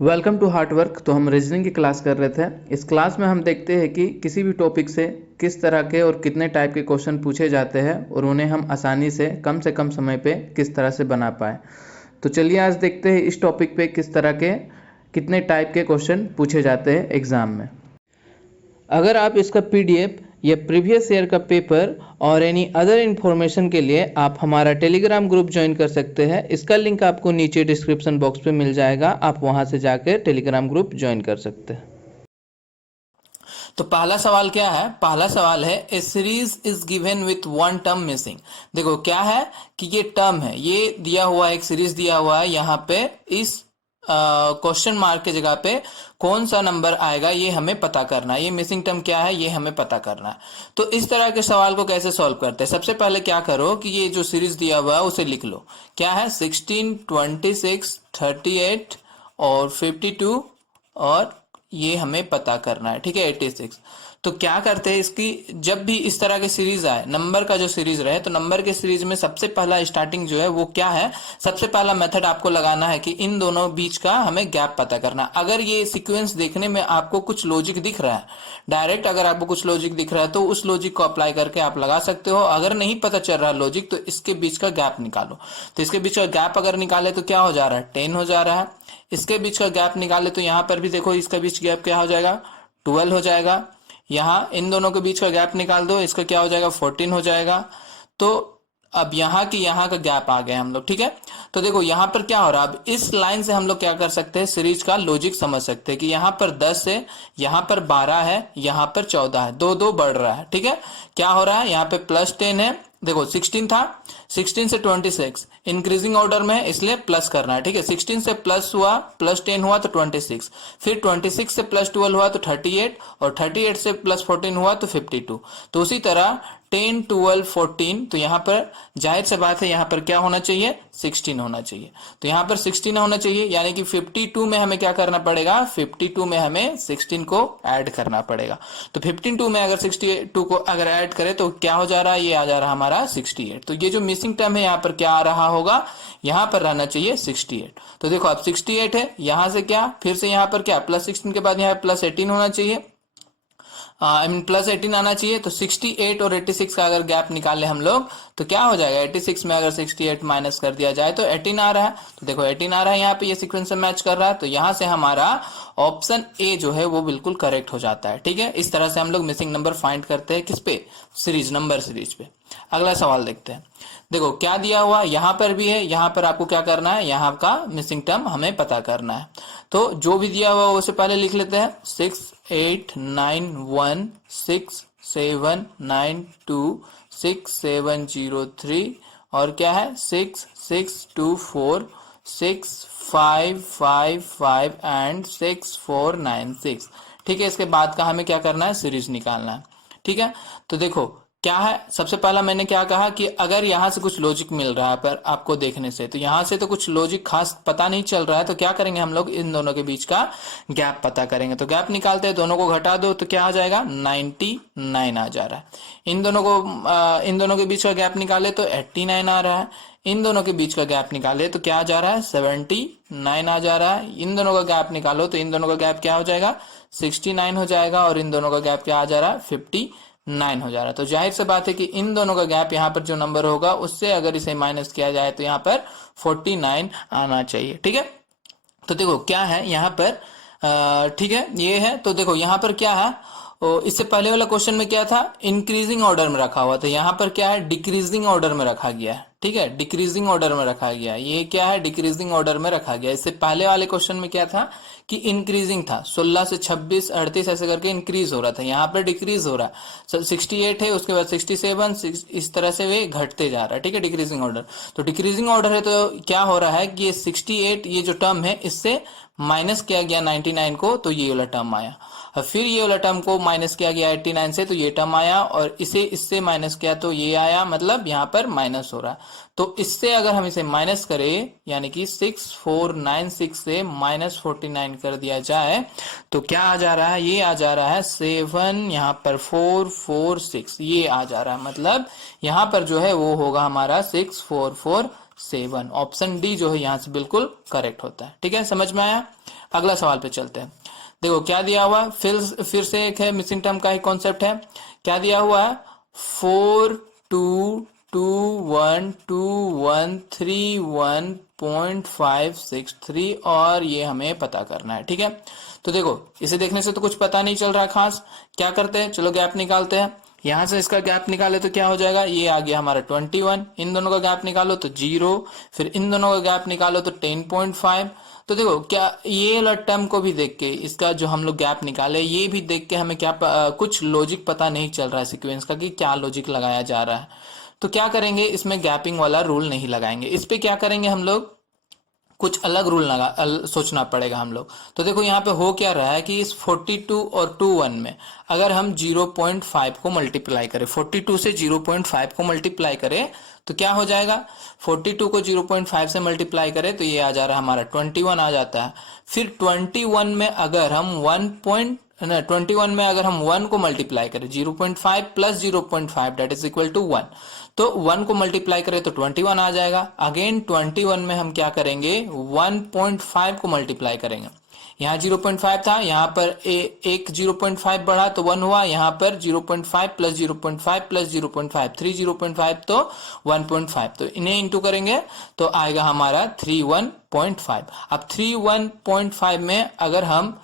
Welcome to heart work. तो हम reasoning की क्लास कर रहे थे। इस क्लास में हम देखते हैं कि किसी भी टॉपिक से किस तरह के और कितने टाइप के क्वेश्चन पूछे जाते हैं और उन्हें हम आसानी से कम समय पे किस तरह से बना पाए। तो चलिए आज देखते हैं इस टॉपिक पे किस तरह के कितने टाइप के क्वेश्चन पूछे जाते हैं एग्ज़ाम में। अगर आप इसका पीडीएफ या प्रीवियस ईयर का पेपर और एनी अदर इन्फॉर्मेशन के लिए आप हमारा टेलीग्राम ग्रुप ज्वाइन कर सकते हैं। इसका लिंक आपको नीचे डिस्क्रिप्शन बॉक्स पे मिल जाएगा, आप वहां से जाकर टेलीग्राम ग्रुप ज्वाइन कर सकते हैं। तो पहला सवाल क्या है? पहला सवाल है a series is given with one term missing. देखो क्या है कि ये टर्म है, ये दिया हुआ है, एक सीरीज दिया हुआ है। यहाँ पे इस क्वेश्चन मार्क के जगह पे कौन सा नंबर आएगा ये हमें पता करना है। ये मिसिंग टर्म क्या है ये हमें पता करना है। तो इस तरह के सवाल को कैसे सॉल्व करते हैं? सबसे पहले क्या करो कि ये जो सीरीज दिया हुआ है उसे लिख लो। क्या है? 16, 26, 38 और 52 और ये हमें पता करना है। ठीक है, 86। तो क्या करते हैं, इसकी जब भी इस तरह की सीरीज आए, नंबर का जो सीरीज रहे, तो नंबर के सीरीज में सबसे पहला स्टार्टिंग जो है वो क्या है, सबसे पहला मेथड आपको लगाना है कि इन दोनों बीच का हमें गैप पता करना। अगर ये सीक्वेंस देखने में आपको कुछ लॉजिक दिख रहा है, डायरेक्ट अगर आपको कुछ लॉजिक दिख रहा है तो उस लॉजिक को अप्लाई करके आप लगा सकते हो। अगर नहीं पता चल रहा लॉजिक तो इसके बीच का गैप निकालो। तो इसके बीच का गैप अगर निकाले तो क्या हो जा रहा है? 10 हो जा रहा है। इसके बीच का गैप निकाले तो यहां पर भी देखो, इसका बीच गैप क्या हो जाएगा? 12 हो जाएगा। यहाँ इन दोनों के बीच का गैप निकाल दो, इसका क्या हो जाएगा? 14 हो जाएगा। तो अब यहाँ की यहाँ का गैप आ गया हम लोग। ठीक है, तो देखो यहाँ पर क्या हो रहा है। अब इस लाइन से हम लोग क्या कर सकते हैं, सीरीज का लॉजिक समझ सकते हैं कि यहाँ पर 10 है, यहाँ पर 12 है, यहाँ पर 14 है, दो दो बढ़ रहा है। ठीक है, क्या हो रहा है यहाँ पे? +10 है। देखो 16 था, 16 से 26 इंक्रीजिंग ऑर्डर में है, इसलिए प्लस करना है। ठीक है, 16 से प्लस हुआ, +10 हुआ तो 26, फिर 26 से +12 हुआ तो 38 और 38 से +14 हुआ तो 52। तो उसी तरह 10, 12, 14, तो यहाँ पर जाहिर से बात है यहाँ पर क्या होना चाहिए? 16 होना चाहिए। तो यहाँ पर 16 होना चाहिए, यानी कि 52 में हमें क्या करना पड़ेगा? 52 में हमें 16 को ऐड करना पड़ेगा। तो 52 में अगर 62 को अगर ऐड करें तो क्या हो जा रहा है? ये आ जा रहा है हमारा 68। तो ये जो मिसिंग टर्म है यहाँ पर क्या आ रहा होगा? यहाँ पर रहना चाहिए 68। तो देखो अब 68 है, यहाँ से क्या, फिर से यहाँ पर क्या, +16 के बाद यहाँ +18 होना चाहिए, +18 आना चाहिए। तो 68 और 86 का अगर गैप निकाले हम लोग तो क्या हो जाएगा? 86 में अगर 68 माइनस कर दिया जाए तो 18 आ रहा है। तो देखो 18 आ रहा है, यहाँ पे ये सीक्वेंस से मैच कर रहा है। तो यहाँ से हमारा ऑप्शन ए जो है वो बिल्कुल करेक्ट हो जाता है। ठीक है, इस तरह से हम लोग मिसिंग नंबर फाइंड करते हैं। किस पे? सीरीज, नंबर सीरीज पे। अगला सवाल देखते हैं। देखो क्या दिया हुआ, यहाँ पर भी है, यहाँ पर आपको क्या करना है, यहाँ का मिसिंग टर्म हमें पता करना है। तो जो भी दिया हुआ उसे पहले लिख लेते हैं। 6, 8, 9, 1, 6, 7, 9, 2, 6, 7, 0, 3 और क्या है? 6, 6, 2, 4, 6, 5, 5, 5 एंड 6, 4, 9, 6। ठीक है, इसके बाद का हमें क्या करना है? सीरीज निकालना है। ठीक है, तो देखो क्या है, सबसे पहला मैंने क्या कहा कि अगर यहां से कुछ लॉजिक मिल रहा है पर आपको देखने से, तो यहां से तो कुछ लॉजिक खास पता नहीं चल रहा है, तो क्या करेंगे हम लोग? इन दोनों के बीच का गैप पता करेंगे। तो गैप निकालते हैं, दोनों को घटा दो तो क्या आ जाएगा? 99 आ जा रहा है। इन दोनों के बीच का गैप निकाले तो 89 आ रहा है। इन दोनों के बीच का गैप निकाले तो क्या आ जा रहा है? 79 आ जा रहा है। इन दोनों का गैप निकालो तो इन दोनों का गैप क्या हो जाएगा? 69 हो जाएगा। और इन दोनों का गैप क्या आ जा रहा है? 59 हो जा रहा है। तो जाहिर सी बात है कि इन दोनों का गैप यहाँ पर जो नंबर होगा उससे अगर इसे माइनस किया जाए तो यहाँ पर 49 आना चाहिए। ठीक है, तो देखो क्या है यहाँ पर, ठीक है ये है। तो देखो यहाँ पर क्या है, इससे पहले वाला क्वेश्चन में क्या था? इंक्रीजिंग ऑर्डर में रखा हुआ था, यहाँ पर क्या है? डिक्रीजिंग ऑर्डर में रखा गया है। ठीक है, डिक्रीजिंग ऑर्डर में रखा गया। ये क्या है? डिक्रीजिंग ऑर्डर में रखा गया। इससे पहले वाले क्वेश्चन में क्या था कि इंक्रीजिंग था, 16 से 26, 38 ऐसे करके इंक्रीज हो रहा था, यहाँ पर डिक्रीज हो रहा है। 68 है, उसके बाद 67, इस तरह से वे घटते जा रहा है। ठीक है, डिक्रीजिंग ऑर्डर। तो डिक्रीजिंग ऑर्डर है तो क्या हो रहा है कि ये 68 ये जो टर्म है इससे माइनस किया गया 99 को, तो ये वाला टर्म आया। और फिर ये वाला टर्म को माइनस किया गया 89 से, तो ये टर्म आया। और इसे इससे माइनस किया तो ये आया, मतलब यहाँ पर माइनस हो रहा है। तो इससे अगर हम इसे माइनस करें, यानी कि 6496 से -49 कर दिया जाए तो क्या आ जा रहा है? ये आ जा रहा है 7, यहाँ पर 446 ये आ जा रहा है। मतलब यहाँ पर जो है वो होगा हमारा 6446। 7। ऑप्शन डी जो है यहाँ से बिल्कुल करेक्ट होता है। ठीक है, समझ में आया। अगला सवाल पे चलते हैं। देखो क्या दिया हुआ है, फिर से एक है मिसिंग टर्म का ही कॉन्सेप्ट है। क्या दिया हुआ है, 4 2 2 1 2 1 3 1.563 और ये हमें पता करना है। ठीक है, तो देखो इसे देखने से तो कुछ पता नहीं चल रहा खास, क्या करते हैं, चलो गैप निकालते हैं। यहां से इसका गैप निकाले तो क्या हो जाएगा, ये आ गया हमारा 21, इन दोनों का गैप निकालो तो 0, फिर इन दोनों का गैप निकालो तो 10.5। तो देखो क्या ये वाला टर्म को भी देख के, इसका जो हम लोग गैप निकाले ये भी देख के हमें क्या कुछ लॉजिक पता नहीं चल रहा है सीक्वेंस का, कि क्या लॉजिक लगाया जा रहा है। तो क्या करेंगे, इसमें गैपिंग वाला रूल नहीं लगाएंगे, इस पे क्या करेंगे हम लोग, कुछ अलग रूल सोचना पड़ेगा हम लोग। तो देखो यहाँ पे हो क्या रहा है कि इस 42 और 21 में अगर हम 0.5 को मल्टीप्लाई करें, 42 से 0.5 को मल्टीप्लाई करें तो क्या हो जाएगा, 42 को 0.5 से मल्टीप्लाई करें तो ये आ जा रहा है हमारा 21 आ जाता है। फिर 21 में अगर हम 21 में अगर हम 1 को मल्टीप्लाई करें, 0.5 plus 0.5 that is equal to 1, तो 1 को मल्टीप्लाई करें तो 21 आ जाएगा। अगेन 21 में हम क्या करेंगे, 1.5 को मल्टीप्लाई करेंगे। यहाँ 0.5 था, यहाँ पर एक 0.5 बढ़ा तो 1 हुआ, यहाँ पर 0.5 प्लस 0.5 प्लस 0.5 3 0.5 तो 1.5, तो इन्हें इंटू करेंगे तो आएगा हमारा 31.5। अब 31.5 में अगर हम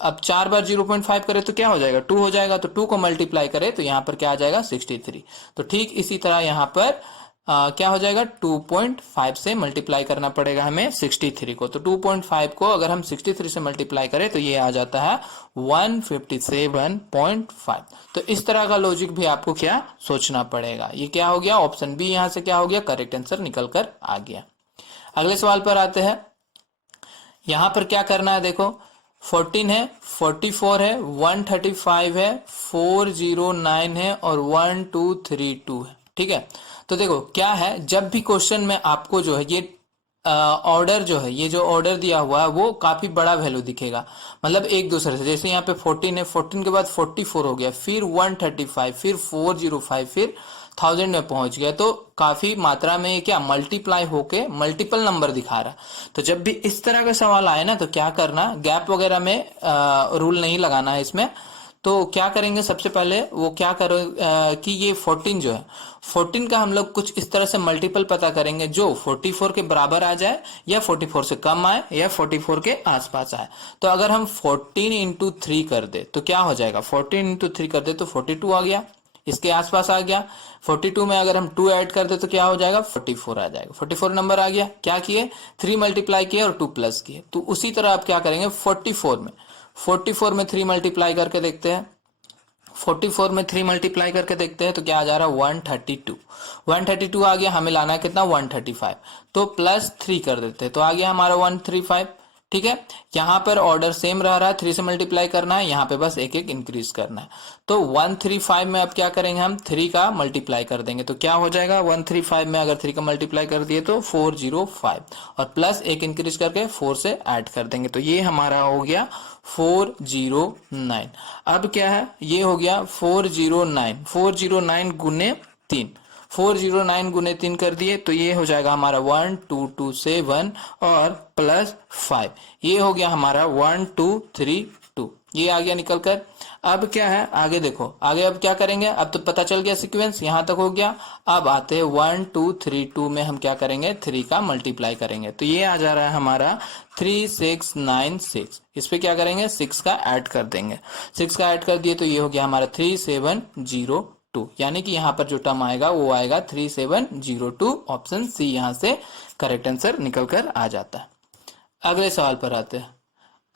अब 4 बार 0.5 करें तो क्या हो जाएगा, 2 हो जाएगा, तो 2 को मल्टीप्लाई करें तो यहाँ पर क्या आ जाएगा 63। तो ठीक इसी तरह यहाँ पर क्या हो जाएगा, 2.5 से मल्टीप्लाई करना पड़ेगा हमें 63 को। तो 2.5 को अगर हम 63 से मल्टीप्लाई करें तो ये आ जाता है 157.5। तो इस तरह का लॉजिक भी आपको क्या सोचना पड़ेगा। ये क्या हो गया, ऑप्शन बी यहाँ से क्या हो गया, करेक्ट आंसर निकल कर आ गया। अगले सवाल पर आते हैं। यहां पर क्या करना है, देखो 14 है, 44 है, 135 है, 409 है और 1232 है। ठीक है, तो देखो क्या है, जब भी क्वेश्चन में आपको जो है ये ऑर्डर जो है, ये जो ऑर्डर दिया हुआ है वो काफी बड़ा वैल्यू दिखेगा, मतलब एक दूसरे से। जैसे यहाँ पे 14 है, 14 के बाद 44 हो गया, फिर 135, फिर 405, फिर 1000 में पहुंच गया, तो काफी मात्रा में ये क्या मल्टीप्लाई होके मल्टीपल नंबर दिखा रहा। तो जब भी इस तरह का सवाल आए ना तो क्या करना, गैप वगैरह में रूल नहीं लगाना है इसमें। तो क्या करेंगे, सबसे पहले वो क्या करो कि ये 14 जो है, 14 का हम लोग कुछ इस तरह से मल्टीपल पता करेंगे जो 44 के बराबर आ जाए, या 44 से कम आए, या 44 के आसपास आए। तो अगर हम 14 इंटू 3 कर दे तो क्या हो जाएगा, 14 इंटू 3 कर दे तो 42 आ गया, इसके आसपास आ गया। 42 में अगर हम 2 ऐड कर दे तो क्या हो जाएगा, 44 आ जाएगा। 44 नंबर आ गया, क्या किए, 3 मल्टीप्लाई किए और 2 प्लस किए। तो उसी तरह आप क्या करेंगे, 44 में 3 मल्टीप्लाई करके देखते हैं। 44 में 3 मल्टीप्लाई करके देखते हैं तो क्या आ जा रहा है, 132 आ गया। हमें लाना है कितना, 135, तो प्लस 3 कर देते हैं तो आ गया हमारा 135। ठीक है, यहाँ पर ऑर्डर सेम रह रहा है, 3 से मल्टीप्लाई करना है, यहाँ पे बस एक एक इंक्रीज करना है। तो 135 में अब क्या करेंगे, हम 3 का मल्टीप्लाई कर देंगे तो क्या हो जाएगा, 135 में अगर 3 का मल्टीप्लाई कर दिए तो 405, और प्लस एक इंक्रीज करके 4 से ऐड कर देंगे तो ये हमारा हो गया 409। अब क्या है, ये हो गया 409 गुने 3, 409 गुने 3 कर दिए तो ये हो जाएगा हमारा 1227 और प्लस 5, ये हो गया हमारा 1232, ये आ गया निकल कर। अब क्या है, आगे देखो, आगे अब क्या करेंगे, अब तो पता चल गया सीक्वेंस, यहां तक हो गया। अब आते हैं 1232 में हम क्या करेंगे, 3 का मल्टीप्लाई करेंगे तो ये आ जा रहा है हमारा 3696। इस पे क्या करेंगे, 6 का ऐड कर देंगे, 6 का ऐड कर दिए तो ये हो गया हमारा 3702, यानी कि यहाँ पर जो टर्म आएगा वो आएगा 3702। ऑप्शन सी यहाँ से करेक्ट आंसर निकल कर आ जाता है। अगले सवाल पर आते हैं।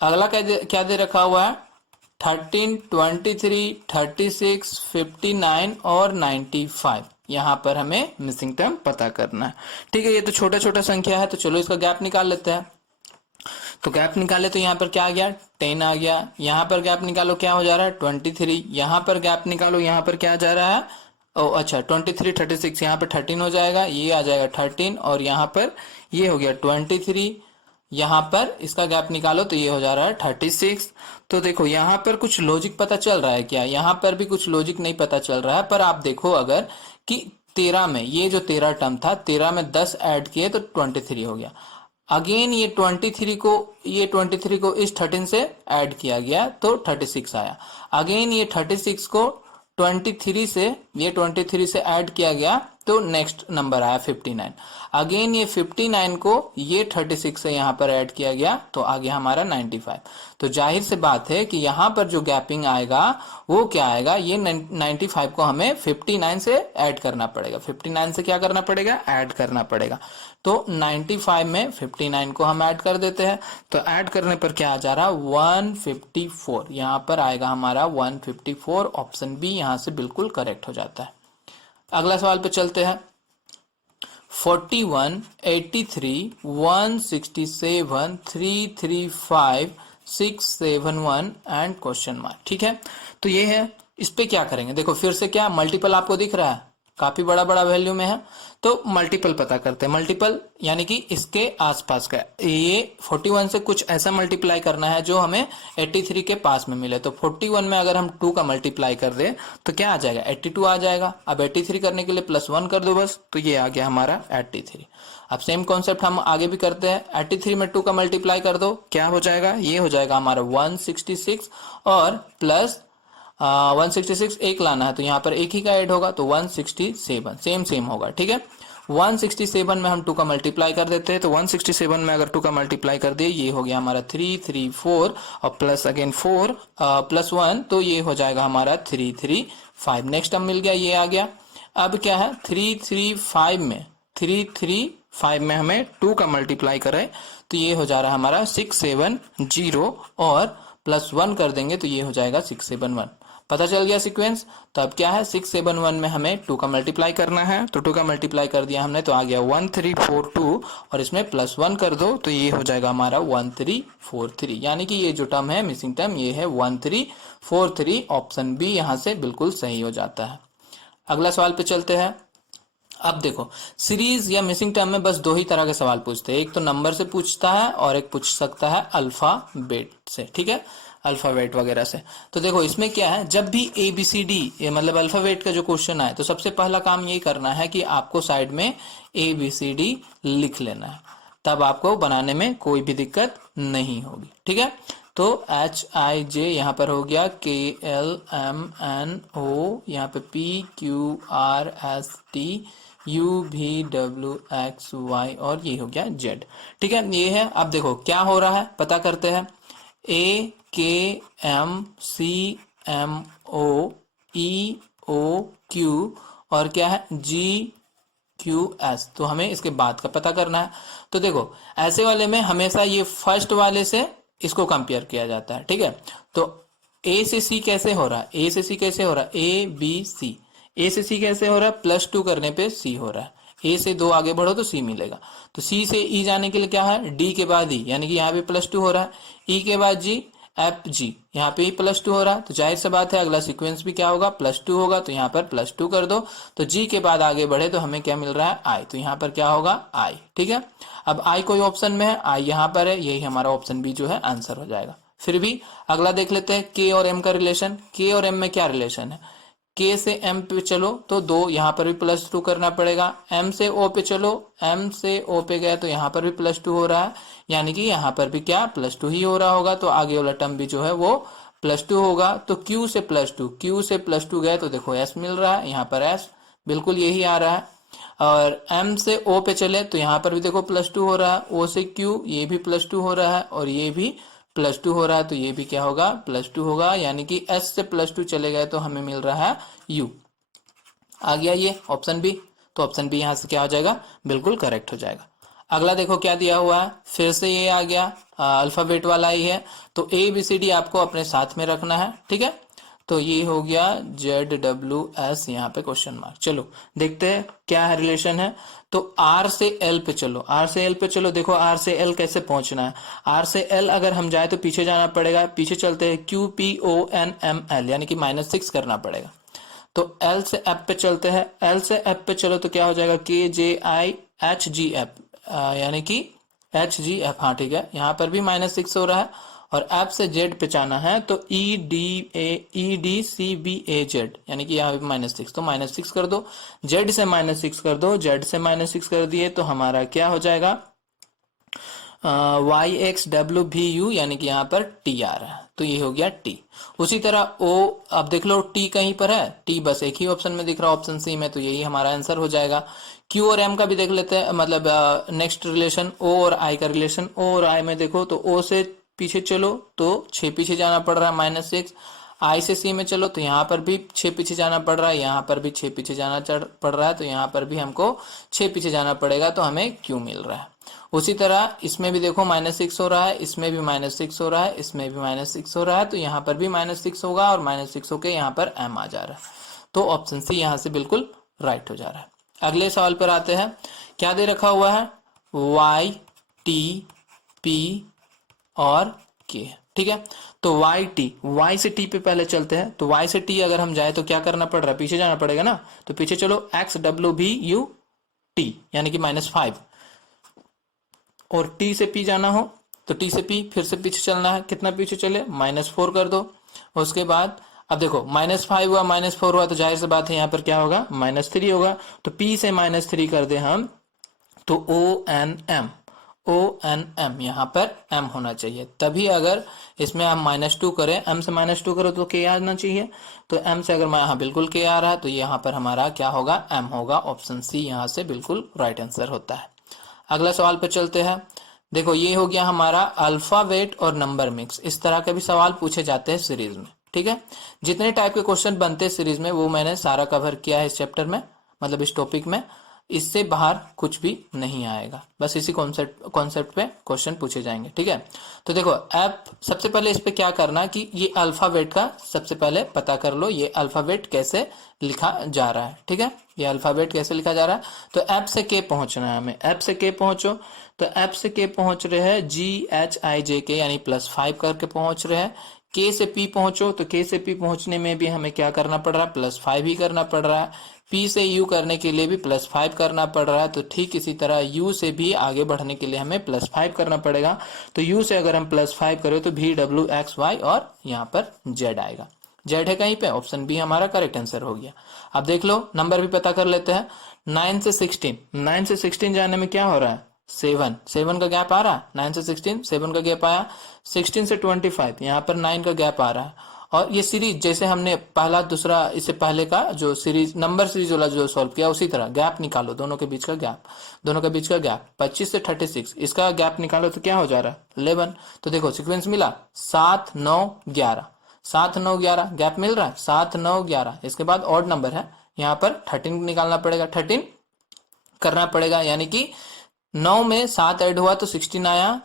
अगला क्या दे रखा हुआ है, 13, 23, 36, 59 और 95। यहाँ पर हमें मिसिंग टर्म पता करना है। ठीक है, ये तो छोटा छोटा संख्या है तो चलो इसका गैप निकाल लेते हैं। तो गैप निकाले तो यहाँ पर क्या आ गया, 10 आ गया। यहाँ पर गैप निकालो, क्या हो जा रहा है, 23। यहाँ पर गैप निकालो, यहाँ पर क्या जा रहा है, ओ अच्छा 23, 36, यहाँ पर 13 हो जाएगा, ये आ जाएगा 13, और यहाँ पर ये हो गया 23। यहाँ पर इसका गैप निकालो तो ये हो जा रहा है 36। तो देखो यहाँ पर कुछ लॉजिक पता चल रहा है क्या, यहाँ पर भी कुछ लॉजिक नहीं पता चल रहा है, पर आप देखो अगर कि 13 में, ये जो 13 टर्म था 13 में 10 ऐड किए तो 23 हो गया। अगेन ये 23 को इस 13 से ऐड किया गया तो 36 आया। अगेन ये 36 को 23 से ऐड किया गया तो नेक्स्ट नंबर आया 59। अगेन ये 59 को ये 36 से यहाँ पर ऐड किया गया तो आ गया हमारा 95। तो जाहिर से बात है कि यहाँ पर जो गैपिंग आएगा वो क्या आएगा, ये 95 को हमें 59 से ऐड करना पड़ेगा। 59 से क्या करना पड़ेगा, ऐड करना पड़ेगा। तो 95 में 59 को हम ऐड कर देते हैं, तो ऐड करने पर क्या आ जा रहा, 154। यहाँ पर आएगा हमारा 154। ऑप्शन बी यहाँ से बिल्कुल करेक्ट हो जाता है। अगला सवाल पे चलते हैं। 41, 83, 167, 335, 671 एंड क्वेश्चन मार्क। ठीक है, तो ये है। इस पे क्या करेंगे, देखो फिर से क्या मल्टीपल आपको दिख रहा है, काफी बड़ा बड़ा वैल्यू में है, तो मल्टीपल पता करते हैं। मल्टीपल यानी कि इसके आसपास का, ये 41 से कुछ ऐसा मल्टीप्लाई करना है जो हमें 83 के पास में मिले। तो 41 में अगर हम 2 का मल्टीप्लाई कर दे तो क्या आ जाएगा, 82 आ जाएगा। अब 83 करने के लिए +1 कर दो बस, तो ये आ गया हमारा 83। अब सेम कॉन्सेप्ट हम आगे भी करते हैं। 83 में 2 का मल्टीप्लाई कर दो, क्या हो जाएगा, ये हो जाएगा हमारा 166 और प्लस 166 एक लाना है तो यहाँ पर एक ही का ऐड होगा तो 167, सेम होगा। ठीक है, 167 में हम 2 का मल्टीप्लाई कर देते हैं, तो 167 में अगर 2 का मल्टीप्लाई कर दिए, ये हो गया हमारा 334 और प्लस अगेन 4 प्लस 1, तो ये हो जाएगा हमारा 335। नेक्स्ट टर्म मिल गया, ये आ गया। अब क्या है, 335 में हमें 2 का मल्टीप्लाई करें तो ये हो जा रहा है हमारा 670 और प्लस 1 कर देंगे तो ये हो जाएगा 671। पता चल गया सीक्वेंस। तो अब क्या है, 671 में हमें 2 का मल्टीप्लाई करना है, तो 2 का मल्टीप्लाई कर दिया हमने तो आ गया 1342 और इसमें +1 कर दो तो ये हो जाएगा हमारा 1343। यानी कि ये जो टर्म है मिसिंग टर्म ये है 1343। ऑप्शन बी यहाँ से बिल्कुल सही हो जाता है। अगला सवाल पे चलते हैं। अब देखो, सीरीज या मिसिंग टर्म में बस 2 ही तरह के सवाल पूछते हैं, एक तो नंबर से पूछता है और एक पूछ सकता है अल्फाबेट से। ठीक है, अल्फाबेट वगैरह से। तो देखो इसमें क्या है, जब भी ABCD ये मतलब अल्फाबेट का जो क्वेश्चन आए तो सबसे पहला काम ये करना है कि आपको साइड में ABCD लिख लेना है, तब आपको बनाने में कोई भी दिक्कत नहीं होगी। ठीक है, तो HIJ यहाँ पर हो गया, KLMNO यहाँ पे PQRST UVWXY और ये हो गया Z। ठीक है, ये है। अब देखो क्या हो रहा है पता करते हैं। AKMCMOEOQ और क्या है GQS, तो हमें इसके बाद का पता करना है। तो देखो ऐसे वाले में हमेशा ये फर्स्ट वाले से इसको कंपेयर किया जाता है। ठीक है, तो A से C कैसे हो रहा है, A से C कैसे हो रहा है, ABC, A से C कैसे हो रहा है, +2 करने पे C हो रहा है। A से 2 आगे बढ़ो तो C मिलेगा। तो C से E जाने के लिए क्या है, D के बाद E, यानी कि यहाँ पे +2 हो रहा है। E के बाद G, FG, यहाँ पे +2 हो रहा है। तो जाहिर सी बात है अगला सीक्वेंस भी क्या होगा, +2 होगा। तो यहाँ पर +2 कर दो, तो G के बाद आगे बढ़े तो हमें क्या मिल रहा है, I, तो यहाँ पर क्या होगा I। ठीक है, अब I कोई ऑप्शन में है, I यहाँ पर है, यही हमारा ऑप्शन बी जो है आंसर हो जाएगा। फिर भी अगला देख लेते हैं, K और M का रिलेशन। K और M में क्या रिलेशन है, K से M पे चलो तो 2, यहाँ पर भी +2 करना पड़ेगा। M से O पे चलो, M से O पे गए तो यहाँ पर भी +2 हो रहा है, यानी कि यहाँ पर भी क्या +2 ही हो रहा होगा। तो आगे वाला टर्म भी जो है वो +2 होगा। तो Q से +2 गए तो देखो S मिल रहा है, यहाँ पर S बिल्कुल यही आ रहा है। और M से O पे चले तो यहाँ पर भी देखो +2 हो रहा है। O से Q ये भी +2 हो रहा है और ये भी +2 हो रहा है, तो ये भी क्या होगा, +2 होगा। यानी कि S से +2 चले गए तो हमें मिल रहा है U। आ गया ये ऑप्शन बी, तो ऑप्शन बी यहाँ से क्या हो जाएगा, बिल्कुल करेक्ट हो जाएगा। अगला देखो क्या दिया हुआ है, फिर से ये आ गया अल्फाबेट वाला ही है। तो ABCD आपको अपने साथ में रखना है। ठीक है, तो ये हो गया ZWS यहाँ पे क्वेश्चन मार्क। चलो देखते हैं क्या है रिलेशन है। तो R से L पे चलो, R से L पे चलो। देखो R से L कैसे पहुंचना है, R से L अगर हम जाए तो पीछे जाना पड़ेगा, पीछे चलते हैं QPONML यानी कि -6 करना पड़ेगा। तो L से F पे चलते हैं, L से F पे चलो तो क्या हो जाएगा KJIHGF यानी कि HGF। हाँ ठीक है, यहाँ पर भी -6 हो रहा है और एफ से जेड पे जाना है तो EDCBAZ, यानी कि यहाँ पे -6, तो -6 कर दो, जेड से -6 कर दो, जेड से -6 कर दिए तो हमारा क्या हो जाएगा, YXWVU, यानी कि यहाँ पर T आ रहा है, तो ये हो गया T। उसी तरह O, अब देख लो T कहीं पर है, T बस एक ही ऑप्शन में दिख रहा है, ऑप्शन सी में, तो यही हमारा आंसर हो जाएगा। Q और M का भी देख लेते हैं, मतलब नेक्स्ट रिलेशन O और I का रिलेशन। O और I में देखो तो O से पीछे चलो तो 6 पीछे जाना पड़ रहा है, -6। I से C में चलो तो यहाँ पर भी 6 पीछे जाना पड़ रहा है, यहाँ पर भी 6 पीछे जाना पड़ रहा है, तो यहाँ पर भी हमको 6 पीछे जाना पड़ेगा, तो हमें Q मिल रहा है। उसी तरह इसमें भी देखो -6 हो रहा है, इसमें भी -6 हो रहा है, इसमें भी -6 हो रहा है, तो यहाँ पर भी -6 होगा और -6 होके यहाँ पर M आ जा रहा है, तो ऑप्शन सी यहाँ से बिल्कुल राइट हो जा रहा है। अगले सवाल पर आते हैं। क्या दे रखा हुआ है, Y T P और K, ठीक है। तो Y से T पे पहले चलते हैं, तो Y से T अगर हम जाए तो क्या करना पड़ रहा है, पीछे जाना पड़ेगा ना, तो पीछे चलो XWVU T, यानी कि -5, और T से P जाना हो तो T से P फिर से पीछे चलना है, कितना पीछे चले, -4 कर दो। उसके बाद अब देखो -5 हुआ, -4 हुआ, तो जाहिर सी बात है यहाँ पर क्या होगा, -3 होगा, तो P से -3 कर दे हम तो ONM यहाँ पर M होना चाहिए, तभी अगर इसमें हम -2 करें, M से -2 करो तो K आना चाहिए, तो M से अगर यहाँ बिल्कुल K आ रहा है तो यहाँ पर हमारा क्या होगा, M होगा, ऑप्शन सी यहाँ से बिल्कुल राइट आंसर होता है। अगला सवाल पर चलते हैं। देखो ये हो गया हमारा अल्फाबेट और नंबर मिक्स, इस तरह के भी सवाल पूछे जाते हैं सीरीज में, ठीक है। जितने टाइप के क्वेश्चन बनते हैं सीरीज में वो मैंने सारा कवर किया है इस चैप्टर में, मतलब इस टॉपिक में, इससे बाहर कुछ भी नहीं आएगा, बस इसी कॉन्सेप्ट पे क्वेश्चन पूछे जाएंगे, ठीक है। तो देखो ऐप सबसे पहले इस पे क्या करना कि ये अल्फाबेट का सबसे पहले पता कर लो, ये अल्फाबेट कैसे लिखा जा रहा है, ठीक है, ये अल्फाबेट कैसे लिखा जा रहा है। तो ऐप से के पहुंचना है हमें, ऐप से के पहुंचो, तो ऐप से के पहुंच रहे हैं GHIJK, यानी +5 करके पहुंच रहे हैं। के से पी पहुंचो, तो के से पी पहुंचने में भी हमें क्या करना पड़ रहा है, +5 ही करना पड़ रहा है। पी से यू करने के लिए भी +5 करना पड़ रहा है, तो ठीक इसी तरह यू से भी आगे बढ़ने के लिए हमें +5 करना पड़ेगा। तो यू से अगर हम +5 करें तो VWXY और यहाँ पर Z आएगा, Z है कहीं पे, ऑप्शन बी हमारा करेक्ट आंसर हो गया। अब देख लो नंबर भी पता कर लेते हैं। 9 से 16 जाने में क्या हो रहा है, 7 का गैप आ रहा है, 9 से 16 7 का गैप आया। 16 से 25 यहाँ पर 9 का गैप आ रहा है। और ये सीरीज जैसे हमने पहला दूसरा इससे पहले का जो सीरीज नंबर सीरीज वाला जो सॉल्व किया, उसी तरह गैप निकालो, दोनों के बीच का गैप, 25 से 36 इसका गैप निकालो तो क्या हो जा रहा है, 11। तो देखो सीक्वेंस मिला 7 9 11, 7 9 11 गैप मिल रहा है, 7 9 11। इसके बाद ऑड नंबर है, यहाँ पर 13 निकालना पड़ेगा, 13 करना पड़ेगा, यानी कि 9 में 7 ऐड हुआ तो 16 आया,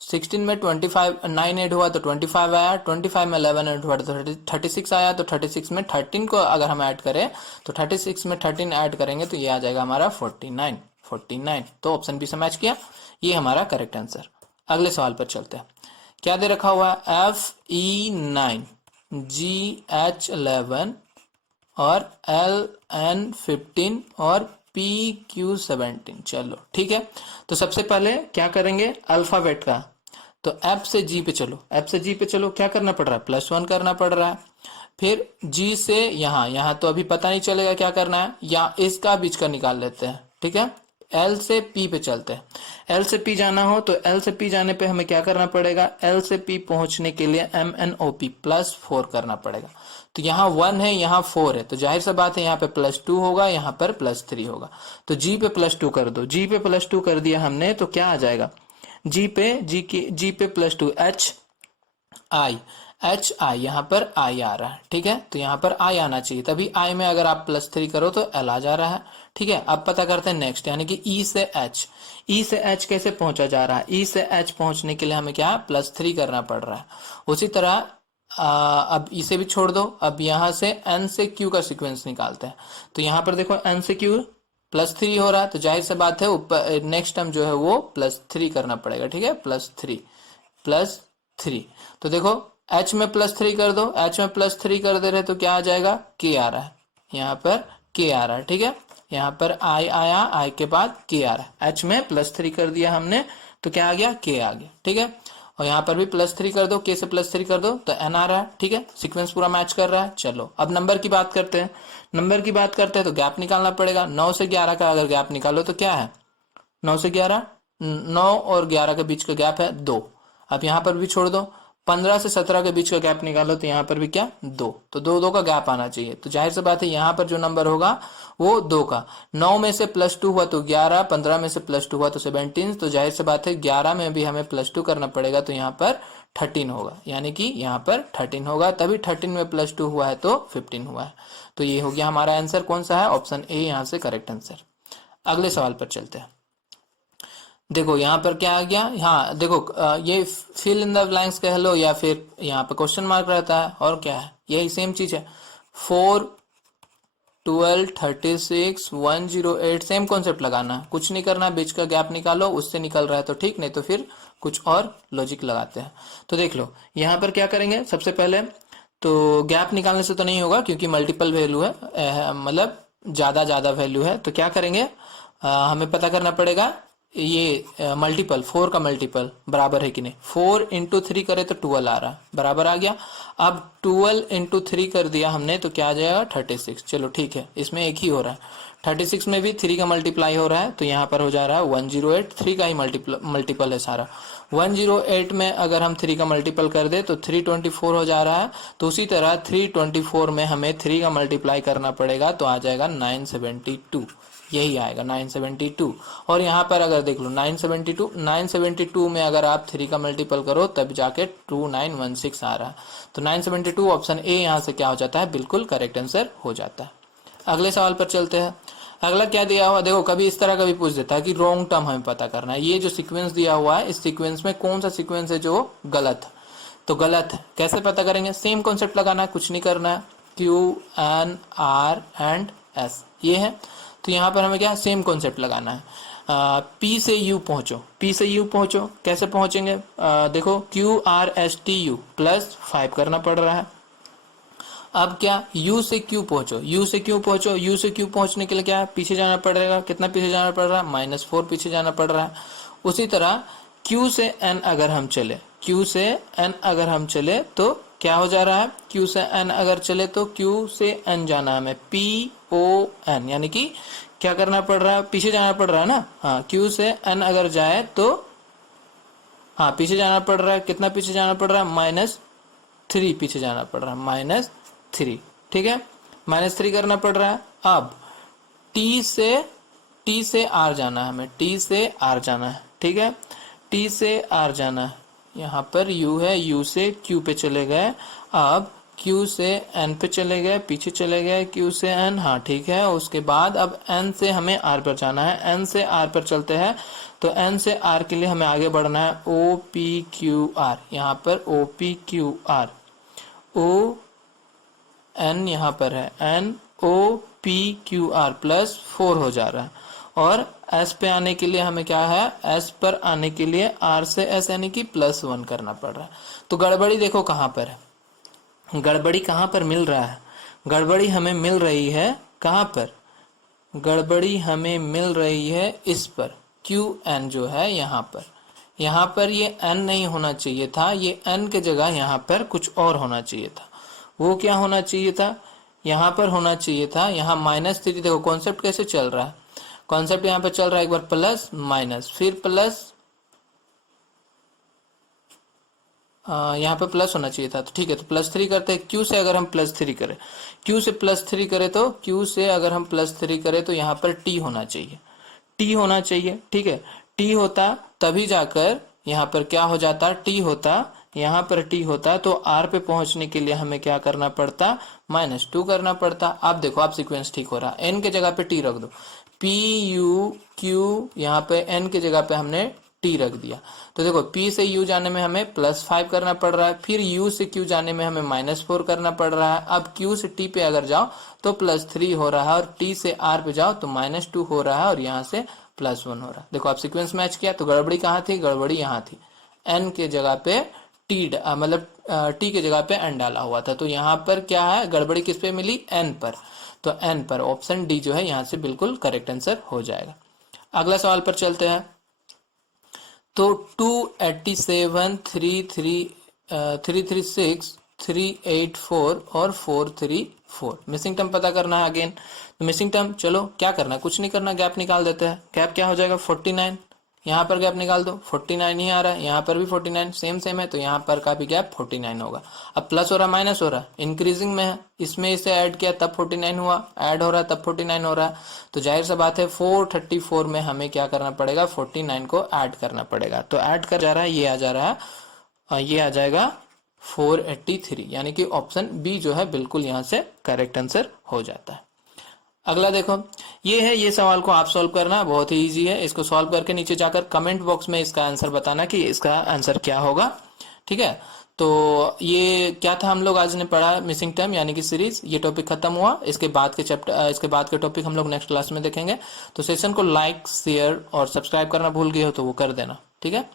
16 में 9 ऐड हुआ तो 25 आया, 25 में 11 ऐड हुआ तो 36 आया, तो 36 में 13 को अगर हम ऐड करें तो 36 में 13 ऐड करेंगे तो ये आ जाएगा हमारा 49। तो ऑप्शन बी से मैच किया, ये हमारा करेक्ट आंसर। अगले सवाल पर चलते हैं। क्या दे रखा हुआ है, FE9 GH11 और LN15 और PQ17। चलो ठीक है, तो सबसे पहले क्या करेंगे अल्फाबेट का, तो F से G पे चलो, F से G पे चलो, क्या करना पड़ रहा है, +1 करना पड़ रहा है। फिर G से यहाँ तो अभी पता नहीं चलेगा क्या करना है, या इसका बीच का निकाल लेते हैं, ठीक है। L से P पे चलते हैं, L से P जाना हो तो L से P जाने पे हमें क्या करना पड़ेगा, L से P पहुंचने के लिए MNOP +4 करना पड़ेगा। तो यहाँ 1 है, यहाँ 4 है, तो जाहिर सा बात है यहाँ पे +2 होगा, यहाँ पर +3 होगा। तो G पे +2 कर दो, G पे +2 कर दिया हमने तो क्या आ जाएगा, G पे +2 HI यहाँ पर I आ रहा है, ठीक है। तो यहाँ पर I आना चाहिए, तभी I में अगर आप +3 करो तो L आ जा रहा है, ठीक है। अब पता करते हैं नेक्स्ट, यानी कि E से H कैसे पहुंचा जा रहा है। E से H पहुंचने के लिए हमें क्या +3 करना पड़ रहा है। उसी तरह अब इसे भी छोड़ दो, अब यहाँ से N से Q का सीक्वेंस निकालते हैं। तो यहाँ पर देखो N से Q +3 हो रहा है, तो जाहिर सी बात है ऊपर नेक्स्ट टर्म जो है वो +3 करना पड़ेगा, ठीक है, +3। तो देखो H में +3 कर दो, H में +3 कर दे रहे तो क्या आ जाएगा, K आ रहा है, यहाँ पर K आ रहा है, ठीक है। यहाँ पर I आया, I के बाद K आ रहा है, H में +3 कर दिया हमने तो क्या आ गया, K आ गया, ठीक है। और यहाँ पर भी +3 कर दो, k से +3 कर दो तो n आ रहा है। ठीक है, सीक्वेंस पूरा मैच कर रहा है। चलो अब नंबर की बात करते हैं। नंबर की बात करते हैं तो गैप निकालना पड़ेगा। 9 से 11 का अगर गैप निकालो तो क्या है, 9 से 11, 9 और 11 के बीच का गैप है 2। अब यहाँ पर भी छोड़ दो। 15 से 17 के बीच का गैप निकालो तो यहाँ पर भी क्या, 2। तो 2 का गैप आना चाहिए। तो जाहिर सी बात है यहाँ पर जो नंबर होगा वो 2 का। 9 में से +2 हुआ तो 11, 15 में से +2 हुआ तो 17। तो जाहिर सी बात है 11 में भी हमें +2 करना पड़ेगा, तो यहाँ पर 13 होगा, यानी कि यहाँ पर 13 होगा। तभी 13 में +2 हुआ है तो 15 हुआ है। तो ये हो गया हमारा आंसर। कौन सा है, ऑप्शन ए यहाँ से करेक्ट आंसर। अगले सवाल पर चलते हैं। देखो यहाँ पर क्या आ गया, हाँ देखो ये फिल इन द ब्लैंक्स कह लो या फिर यहाँ पर क्वेश्चन मार्क रहता है, और क्या है, यही सेम चीज है। 4, 12, 36, 108, सेम कॉन्सेप्ट लगाना है, कुछ नहीं करना, बीच का गैप निकालो, उससे निकल रहा है तो ठीक, नहीं तो फिर कुछ और लॉजिक लगाते हैं। तो देख लो यहाँ पर क्या करेंगे। सबसे पहले तो गैप निकालने से तो नहीं होगा क्योंकि मल्टीपल वैल्यू है, मतलब ज्यादा वैल्यू है। तो क्या करेंगे, हमें पता करना पड़ेगा ये मल्टीपल, 4 का मल्टीपल बराबर है कि नहीं। 4 इंटू 3 करे तो 12 आ रहा है, बराबर आ गया। अब 12 इंटू 3 कर दिया हमने तो क्या आ जाएगा, 36। चलो ठीक है, इसमें एक ही हो रहा है। 36 में भी 3 का मल्टीप्लाई हो रहा है तो यहाँ पर हो जा रहा है 108। 3 का ही मल्टीपल है सारा। 108 में अगर हम 3 का मल्टीपल कर दे तो 324 हो जा रहा है। तो उसी तरह 324 में हमें 3 का मल्टीप्लाई करना पड़ेगा तो आ जाएगा 972, यही आएगा 972। और यहाँ पर अगर देख लो 972 में अगर आप 3 का मल्टीपल करो तब जाके 2916 आ रहा है। तो 972 ऑप्शन ए यहाँ से क्या हो जाता है, बिल्कुल करेक्ट आंसर हो जाता है। अगले सवाल पर चलते हैं। अगला क्या दिया हुआ, देखो कभी इस तरह का भी पूछ देता है कि रॉन्ग टर्म हमें पता करना है। ये जो सीक्वेंस दिया हुआ है इस सीक्वेंस में कौन सा सीक्वेंस है जो गलत है, तो गलत है कैसे पता करेंगे, सेम कॉन्सेप्ट लगाना है, कुछ नहीं करना है। Q, N, R and S ये है। तो यहाँ पर हमें क्या सेम कॉन्सेप्ट लगाना है। P से U पहुंचो, P से U पहुंचो, कैसे पहुंचेंगे, देखो QRSTU +5 करना पड़ रहा है। अब क्या U से Q पहुंचो, U से Q पहुंचो, U से Q पहुंचने के लिए क्या पीछे जाना पड़ेगा, कितना पीछे जाना पड़ रहा है, -4 पीछे जाना पड़ रहा है। उसी तरह Q से N अगर हम चले, Q से N अगर हम चले तो क्या हो जा रहा है, Q से N अगर चले तो Q से N जाना है हमें PON, यानी कि क्या करना पड़ रहा है, पीछे जाना पड़ रहा है ना। हाँ Q से N अगर जाए तो हाँ पीछे जाना पड़ रहा है, कितना पीछे जाना पड़ रहा है, -3 पीछे जाना पड़ रहा है, -3। ठीक है, -3 करना पड़ रहा है। अब T से R जाना है हमें, T से R जाना है। ठीक है, T से R जाना है, यहाँ पर U है, U से Q पे चले गए। अब Q से N पे चले गए, पीछे चले गए Q से N, हाँ ठीक है। उसके बाद अब N से हमें R पर जाना है, N से R पर चलते हैं। तो N से R के लिए हमें आगे बढ़ना है OPQR, यहाँ पर OPQR, ON यहाँ पर है NOPQR +4 हो जा रहा है। और S पे आने के लिए हमें क्या है, S पर आने के लिए R से S यानी कि +1 करना पड़ रहा है। तो गड़बड़ी देखो कहाँ पर है, गड़बड़ी कहाँ पर मिल रहा है, गड़बड़ी हमें मिल रही है कहाँ पर, गड़बड़ी हमें मिल रही है इस पर, QN जो है यहाँ पर। यहाँ पर ये N नहीं होना चाहिए था, ये N के जगह यहाँ पर कुछ और होना चाहिए था। वो क्या होना चाहिए था, यहाँ पर होना चाहिए था, यहाँ -3। देखो कॉन्सेप्ट कैसे चल रहा है, कॉन्सेप्ट यहाँ पर चल रहा है, एक बार प्लस माइनस फिर प्लस, यहाँ पे प्लस होना चाहिए था। तो ठीक है, तो +3 करते हैं। Q से अगर हम +3 करें, Q से +3 करें तो Q से अगर हम +3 करें तो यहाँ पर T होना चाहिए, T होना चाहिए। ठीक है, T होता तभी जाकर यहाँ पर क्या हो जाता, T होता, यहाँ पर T होता तो R पे पहुंचने के लिए हमें क्या करना पड़ता, -2 करना पड़ता। अब देखो आप सीक्वेंस ठीक हो रहा, N के जगह पे T रख दो, PUQ, यहाँ पे N के जगह पे हमने T रख दिया। तो देखो P से U जाने में हमें +5 करना पड़ रहा है, फिर U से Q जाने में हमें -4 करना पड़ रहा है। अब Q से T पे अगर जाओ तो +3 हो रहा है, और T से R पे जाओ तो -2 हो रहा है, और यहाँ से +1 हो रहा है। देखो आप सीक्वेंस मैच किया, तो गड़बड़ी कहाँ थी, गड़बड़ी यहाँ थी, N के जगह पे T, मतलब T के जगह पे N डाला हुआ था। तो यहाँ पर क्या है, गड़बड़ी किस पे मिली, N पर। तो N पर ऑप्शन डी जो है यहाँ से बिल्कुल करेक्ट आंसर हो जाएगा। अगला सवाल पर चलते हैं। तो 287, 336, 384 और 434 मिसिंग टर्म पता करना है अगेन। तो मिसिंग टर्म चलो क्या करना है, कुछ नहीं करना, गैप निकाल देते हैं। गैप क्या हो जाएगा 49, यहाँ पर गैप निकाल दो, 49 ही आ रहा है, यहाँ पर भी 49 सेम सेम है, तो यहाँ पर का भी गैप 49 होगा। अब प्लस हो रहा है माइनस हो रहा है, इंक्रीजिंग में है, इसमें इसे ऐड किया तब 49 हुआ, ऐड हो रहा है तब 49 हो रहा है, तो जाहिर सा बात है 434 में हमें क्या करना पड़ेगा, 49 को ऐड करना पड़ेगा। तो ऐड कर जा रहा है, ये आ जा रहा है, ये आ जाएगा 483, यानी कि ऑप्शन बी जो है बिल्कुल यहाँ से करेक्ट आंसर हो जाता है। अगला देखो, ये है, ये सवाल को आप सॉल्व करना, बहुत ही इजी है। इसको सॉल्व करके नीचे जाकर कमेंट बॉक्स में इसका आंसर बताना कि इसका आंसर क्या होगा, ठीक है। तो ये क्या था हम लोग आज ने पढ़ा, मिसिंग टर्म यानी कि सीरीज, ये टॉपिक खत्म हुआ। इसके बाद के चैप्टर, इसके बाद के टॉपिक हम लोग नेक्स्ट क्लास में देखेंगे। तो सेशन को लाइक, शेयर और सब्सक्राइब करना भूल गए हो तो वो कर देना, ठीक है।